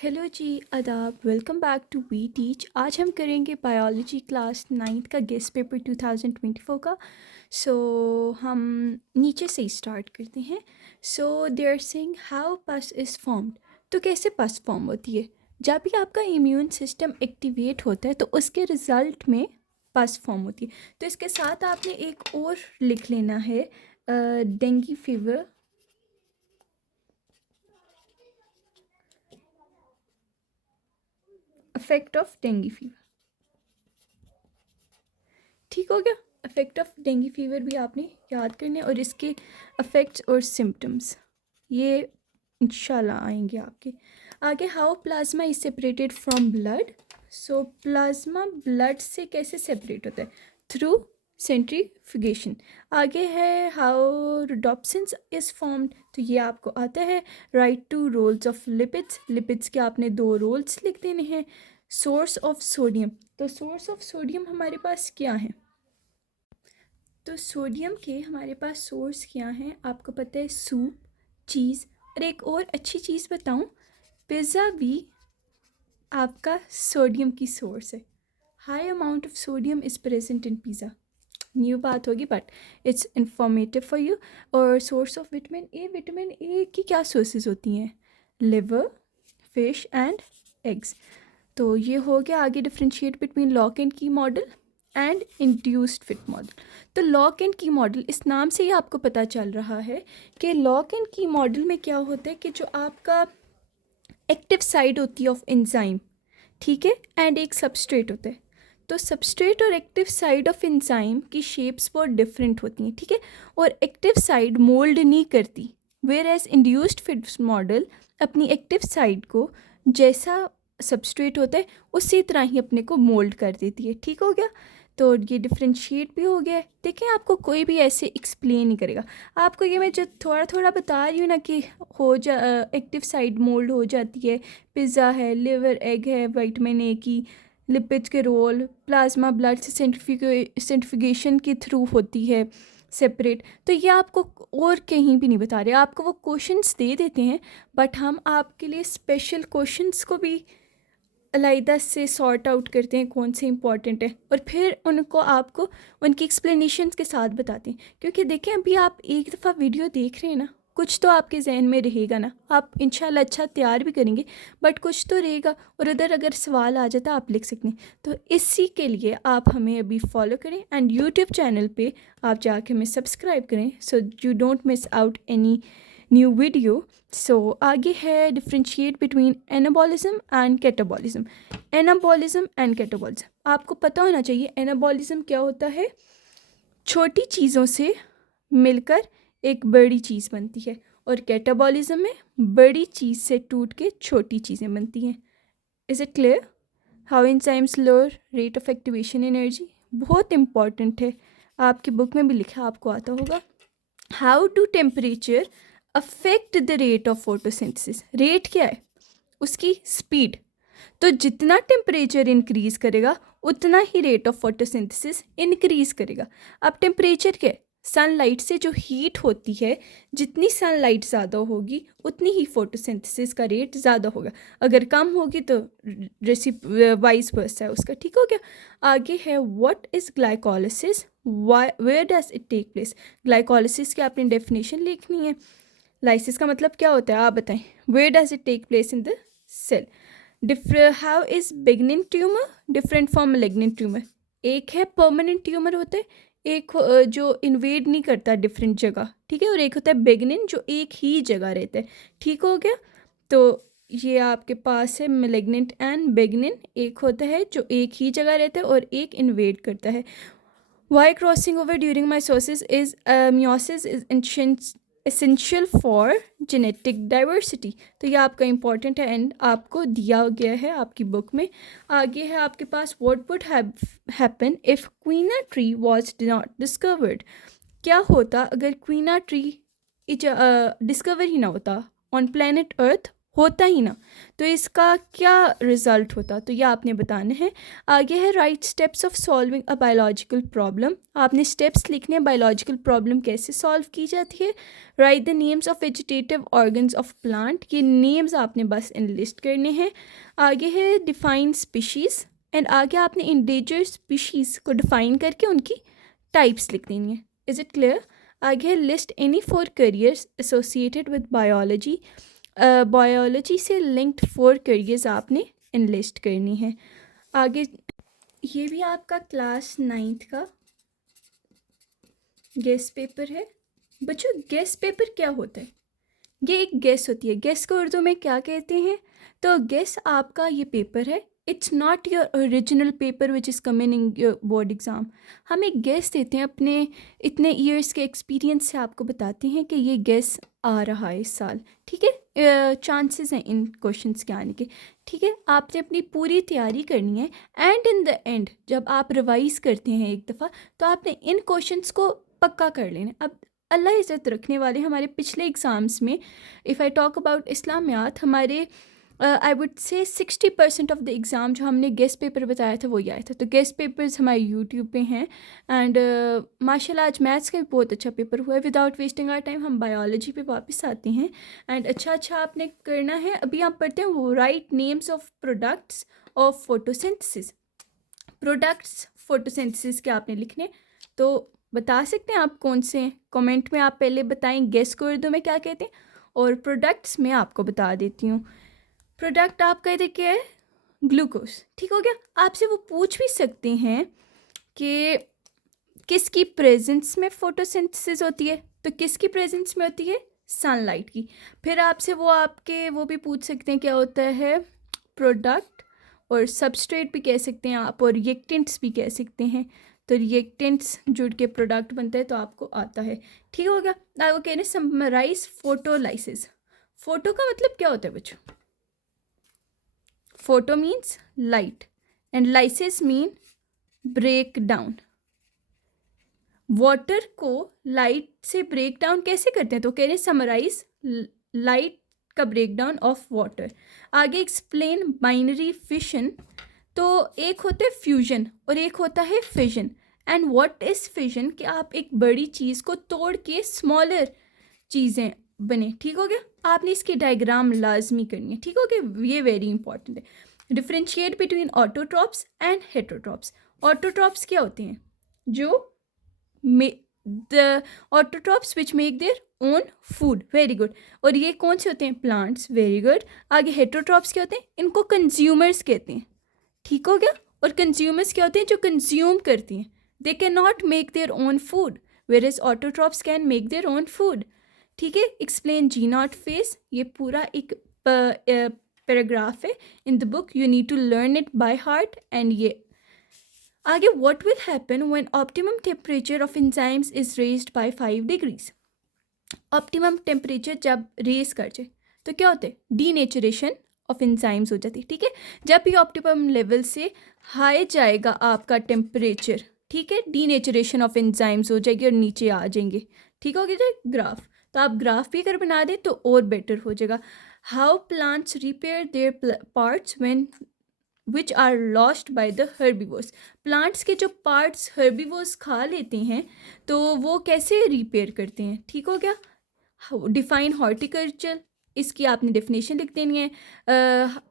Hello जी, आदाब। Welcome back to we teach. आज हम करेंगे बायोलॉजी क्लास 9th का गेस्ट पेपर 2024 का। हम नीचे से ही स्टार्ट करते हैं। दे आर सेइंग हाउ पस इज़ फॉर्म्ड। तो कैसे पस फॉर्म होती है? जब भी आपका इम्यून सिस्टम एक्टिवेट होता है तो उसके रिज़ल्ट में पस फॉर्म होती है। तो इसके साथ आपने एक और लिख लेना है, dengue fever. Effect of dengue fever. ठीक हो गया। इफेक्ट ऑफ डेंगू फीवर भी आपने याद करने और इसके इफ़ेक्ट्स और सिम्टम्स ये इंशाल्लाह आएंगे आपके आगे। How plasma is separated from blood. Plasma blood से कैसे सेपरेट होता है? Through centrifugation. आगे है हाउ रोडोप्सिन्स इज फॉर्म्ड। तो ये आपको आता है। Write two roles of lipids. Lipids के आपने 2 रोल्स लिख देने हैं। Source of sodium. तो सोर्स ऑफ सोडियम हमारे पास क्या है? तो सोडियम के हमारे पास सोर्स क्या हैं? आपको पता है, सूप, चीज़। और एक और अच्छी चीज़ बताऊं, पिज़्ज़ा भी आपका सोडियम की सोर्स है। High amount of sodium is present in pizza. New बात होगी but it's informative for you. और सोर्स ऑफ विटामिन ए की क्या सोर्सेज होती हैं? Liver, fish and eggs. तो ये हो गया। आगे डिफ्रेंशिएट बिटवीन लॉक एंड की model and induced fit model. तो लॉक एंड की मॉडल, इस नाम से ही आपको पता चल रहा है कि लॉक एंड की मॉडल में क्या होता है कि जो आपका एक्टिव साइड होती है ऑफ एंजाइम, ठीक है, एंड एक सबस्ट्रेट होता है। तो सबस्ट्रेट और एक्टिव साइड ऑफ एंजाइम की शेप्स बहुत डिफरेंट होती हैं, ठीक है, और एक्टिव साइड मोल्ड नहीं करती। Where as induced fit model अपनी एक्टिव साइड को जैसा सबस्ट्रेट होता है उसी तरह ही अपने को मोल्ड कर देती है। ठीक हो गया। तो ये डिफ्रेंशिएट भी हो गया है। देखें, आपको कोई भी ऐसे एक्सप्लेन नहीं करेगा। आपको ये मैं जो थोड़ा थोड़ा बता रही हूँ ना कि एक्टिव साइड मोल्ड हो जाती है। पिज़्ज़ा है, लिवर, एग है, विटामिन ए की, लिपिड्स के रोल, प्लाज्मा ब्लड से सेंट्रीफ्यूगेशन के थ्रू होती है सेपरेट। तो ये आपको और कहीं भी नहीं बता रहे। आपको वो क्वेश्चंस दे देते हैं बट हम आपके लिए स्पेशल क्वेश्चंस को भी अलहदा से सॉर्ट आउट करते हैं कौन से इंपॉर्टेंट है, और फिर उनको आपको उनकी एक्सप्लेनेशंस के साथ बताते हैं। क्योंकि देखें, अभी आप एक दफ़ा वीडियो देख रहे हैं ना, कुछ तो आपके जहन में रहेगा ना, आप इंशाल्लाह अच्छा तैयार भी करेंगे बट कुछ तो रहेगा, और उधर अगर सवाल आ जाता आप लिख सकते हैं। तो इसी के लिए आप हमें अभी फॉलो करें एंड यूट्यूब चैनल पे आप जाके हमें सब्सक्राइब करें so you don't miss out any new video. आगे है differentiate between anabolism and catabolism. Anabolism and catabolism आपको पता होना चाहिए। एनाबॉलिज्म क्या होता है? छोटी चीज़ों से मिलकर एक बड़ी चीज़ बनती है, और कैटाबॉलिज्म में बड़ी चीज़ से टूट के छोटी चीज़ें बनती हैं। Is it clear? How enzymes lower rate of activation energy, बहुत इंपॉर्टेंट है, आपकी बुक में भी लिखा, आपको आता होगा। How do temperature affect the rate of photosynthesis. Rate क्या है? उसकी स्पीड। तो जितना टेम्परेचर इंक्रीज करेगा उतना ही रेट ऑफ फोटोसिंथेसिस इंक्रीज करेगा। अब टेम्परेचर क्या है? सनलाइट से जो हीट होती है, जितनी सनलाइट ज़्यादा होगी उतनी ही फोटोसिंथेसिस का रेट ज़्यादा होगा। अगर कम होगी तो वाइस वर्सा है उसका। ठीक हो गया। आगे है what is glycolysis, where does it take place. Glycolysis की आपने डेफिनेशन लिखनी है। लाइसिस का मतलब क्या होता है आप बताएं। Where does it take place in the cell. How is benign tumour different from malignant tumour. एक है परमानेंट ट्यूमर होता है, एक जो इन्वेड नहीं करता डिफरेंट जगह, ठीक है, और एक होता है बिगनिन जो एक ही जगह रहता है। ठीक हो गया। तो ये आपके पास है malignant एंड बिगनिन। एक होता है जो एक ही जगह रहता है और एक इन्वेड करता है। Why crossing over during mitosis is meiosis is essential for genetic diversity. तो ये आपका इंपॉर्टेंट है एंड आपको दिया गया है आपकी बुक में। आगे है आपके पास what would happen if quina tree was not discovered. क्या होता अगर क्वीना ट्री डिस्कवर ही ना होता ऑन प्लेनेट अर्थ होता ही ना, तो इसका क्या रिज़ल्ट होता, तो ये आपने बताना है। आगे है right steps of solving a biological problem. आपने स्टेप्स लिखने हैं बायोलॉजिकल प्रॉब्लम कैसे सॉल्व की जाती है। Right the names of vegetative organs of plant, ये नेम्स आपने बस इनलिस्ट करने हैं। आगे है डिफाइन स्पीशीज़, एंड आगे आपने इंडेंजर्ड स्पीशीज़ को डिफाइन करके उनकी टाइप्स लिख देनी है। Is it clear. आगे है list any 4 careers associated with biology. Biology से लिंक्ड 4 करियर्स आपने इनलिस्ट करनी है। आगे ये भी आपका क्लास 9th का गेस पेपर है। बच्चों गेस पेपर क्या होता है? ये एक गेस होती है। गेस को उर्दू में क्या कहते हैं? तो गेस आपका ये पेपर है, it's not your original paper which is coming in your board exam. हम एक गेस देते हैं, अपने इतने ईयर्स के एक्सपीरियंस से आपको बताते हैं कि ये गेस आ रहा है इस साल, ठीक है। चांसेस हैं इन क्वेश्चंस के आने के, ठीक है। आपने अपनी पूरी तैयारी करनी है, एंड इन द एंड जब आप रिवाइज करते हैं एक दफ़ा, तो आपने इन क्वेश्चंस को पक्का कर लेना। अब अल्लाह इज़्ज़त रखने वाले हमारे पिछले एग्ज़ाम्स में, इफ़ आई टॉक अबाउट इस्लामियात, हमारे I would say 60% of the exam जो हमने गेस्ट पेपर बताया था वो ही आया था। तो गेस्ट पेपर्स हमारे यूट्यूब पे हैं, एंड माशाल्लाह आज मैथ्स का भी बहुत अच्छा पेपर हुआ है। विदाउट वेस्टिंग आवर टाइम हम बायोलॉजी पे वापस आते हैं, एंड अच्छा आपने करना है। अभी आप पढ़ते हैं वो right names of products of photosynthesis. Products photosynthesis के आपने लिखने, तो बता सकते हैं आप कौन से हैं? कमेंट में आप पहले बताएं गेस को उर्दू में क्या कहते हैं, और प्रोडक्ट्स में आपको बता देती हूँ। प्रोडक्ट आपका इधर क्या है? ग्लूकोज, ठीक हो गया। आपसे वो पूछ भी सकते हैं कि किसकी प्रेजेंस में फोटोसिंथेसिस होती है, तो किसकी प्रेजेंस में होती है? सनलाइट की। फिर आपसे वो भी पूछ सकते हैं क्या होता है प्रोडक्ट, और सबस्ट्रेट भी कह सकते हैं आप, और रिएक्टेंट्स भी कह सकते हैं। तो रिएक्टेंट्स जुड़ के प्रोडक्ट बनता है, तो आपको आता है, ठीक हो गया। आपको कह रहे हैं समराइज फोटोलाइसिस। फोटो का मतलब क्या होता है बच्चों? Photo means light, and lysis mean break down. Water को लाइट से ब्रेक डाउन कैसे करते हैं? तो कह रहे हैं समराइज लाइट का ब्रेक डाउन ऑफ वाटर। आगे एक्सप्लेन बाइनरी फिशन। तो एक होता है फ्यूजन और एक होता है fission. And what is fission? कि आप एक बड़ी चीज़ को तोड़ के स्मॉलर चीज़ें बने, ठीक हो गया। आपने इसकी डायग्राम लाजमी करनी है, ठीक हो गया। ये वेरी इंपॉर्टेंट है। Differentiate between autotrophs and heterotrophs. Autotrophs क्या होते हैं? जो the autotrophs which make their own food, very good. और ये कौन से होते हैं? Plants, very good. आगे हेटरोट्रॉप्स क्या होते हैं? इनको कंज्यूमर्स कहते हैं, ठीक हो गया। और कंज्यूमर्स क्या होते हैं? जो कंज्यूम करती हैं। They can not make their own food, where is autotrophs can make their own food, ठीक है। एक्सप्लेन जी नॉट फेस, ये पूरा एक पैराग्राफ है in the book, you need to learn it by heart. And ये आगे what will happen when optimum temperature of enzymes is raised by 5 degrees. Optimum temperature जब raise कर जाए तो क्या होता है? डीनेचरेशन ऑफ एंजाइम्स हो जाती है, ठीक है। जब भी ऑप्टिमम लेवल से हाई जाएगा आपका टेम्परेचर, ठीक है, डीनेचरेशन ऑफ एंजाइम्स हो जाएगी और नीचे आ जाएंगे, ठीक हो गया ग्राफ। तो आप ग्राफ भी अगर बना दें तो और बेटर हो जाएगा। How plants repair their parts when which are lost by the herbivores. Plants के जो पार्ट्स हर्बीवोर्स खा लेते हैं तो वो कैसे रिपेयर करते हैं, ठीक हो गया। डिफाइन हॉर्टिकल्चर, इसकी आपने डेफिनेशन लिख देनी है।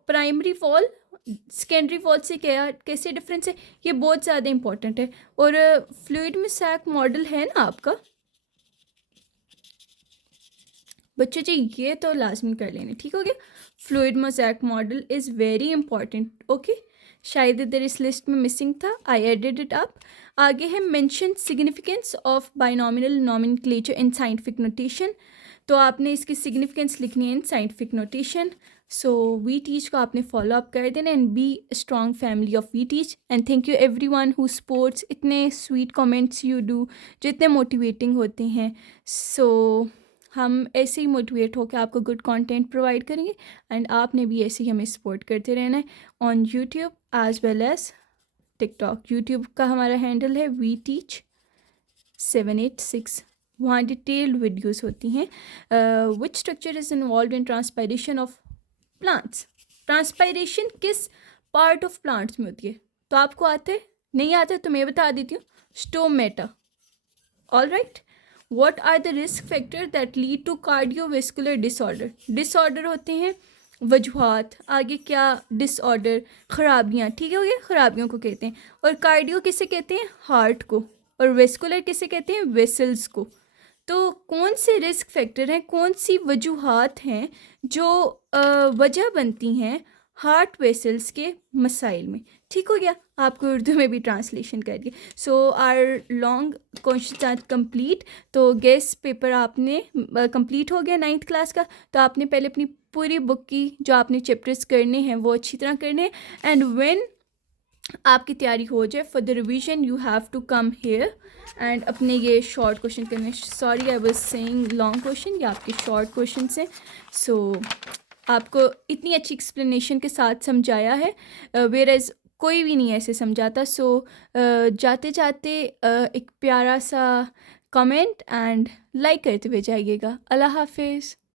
प्राइमरी फॉल सेकेंडरी फॉल से क्या कैसे डिफरेंस है, ये बहुत ज़्यादा इंपॉर्टेंट है। और फ्लूइड मोज़ेक मॉडल है ना आपका बच्चों जी, ये तो लाजमी कर लेने, ठीक हो गया। Fluid mosaic model is very important, okay. शायद इधर इस लिस्ट में मिसिंग था, आई एडेड इट अप। आगे है mention significance of binomial nomenclature in scientific notation. तो आपने इसकी सिग्निफिकेंस लिखनी है in scientific notation. So we teach को आपने फॉलो अप कर देना, and be strong family of we teach. And thank you everyone who supports, इतने स्वीट कमेंट्स यू डू जो इतने मोटिवेटिंग होते हैं। सो हम ऐसे ही मोटिवेट होकर आपको गुड कंटेंट प्रोवाइड करेंगे, एंड आपने भी ऐसे ही हमें सपोर्ट करते रहना है on YouTube as well as TikTok. YouTube का हमारा हैंडल है वी टीच 786, वहाँ डिटेल्ड वीडियोस होती हैं। Which structure is involve in transpiration of plants. Transpiration किस पार्ट ऑफ प्लांट्स में होती है? तो आपको आते है, नहीं आते तो मैं बता देती हूँ, stomata. All right, what are the risk factor that lead to cardiovascular disorder? Disorder होते हैं वजूहात, आगे क्या डिसऑर्डर, खराबियाँ, ठीक है हो गया, खराबियों को कहते हैं। और कार्डियो किसे कहते हैं? हार्ट को। और वेस्कुलर किसे कहते हैं? वेसल्स को। तो कौन से रिस्क फैक्टर हैं, कौन सी वजूहात हैं जो वजह बनती हैं हार्ट वेसल्स के मसाइल में? ठीक हो गया, आपको उर्दू में भी ट्रांसलेशन करिए। So our long question are complete. तो गेस पेपर आपने कंप्लीट हो गया 9th क्लास का। तो आपने पहले अपनी पूरी बुक की जो आपने चैप्टर्स करने हैं वो अच्छी तरह करने हैं, एंड व्हेन आपकी तैयारी हो जाए for the revision you have to come here and अपने ये शॉर्ट क्वेश्चन करने। Sorry I was saying long question, ये आपके शॉर्ट क्वेश्चन हैं। सो आपको इतनी अच्छी एक्सप्लेनेशन के साथ समझाया है, वेयर एज कोई भी नहीं ऐसे समझाता। सो जाते जाते एक प्यारा सा कमेंट एंड लाइक करते हुए जाइएगा। अल्लाह हाफिज़।